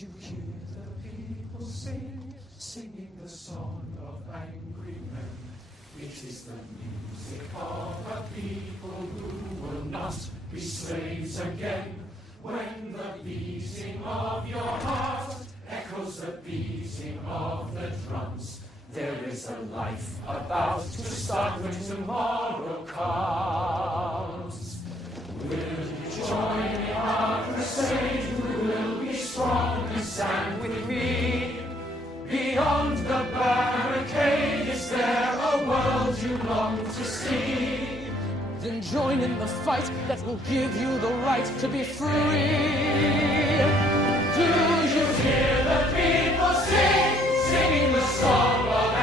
you hear the people sing, singing the song of angry men. It is the music of a people who will not be slaves again. When the beating of your heart echoes the beating of the drums, there is a life about to start when tomorrow comes. Will you join in our crusade? Who will be strong and stand with me? Beyond the barricade, is there a world you long to see? Then join in the fight that will give you the right to be free. Do you hear the people sing, singing the song of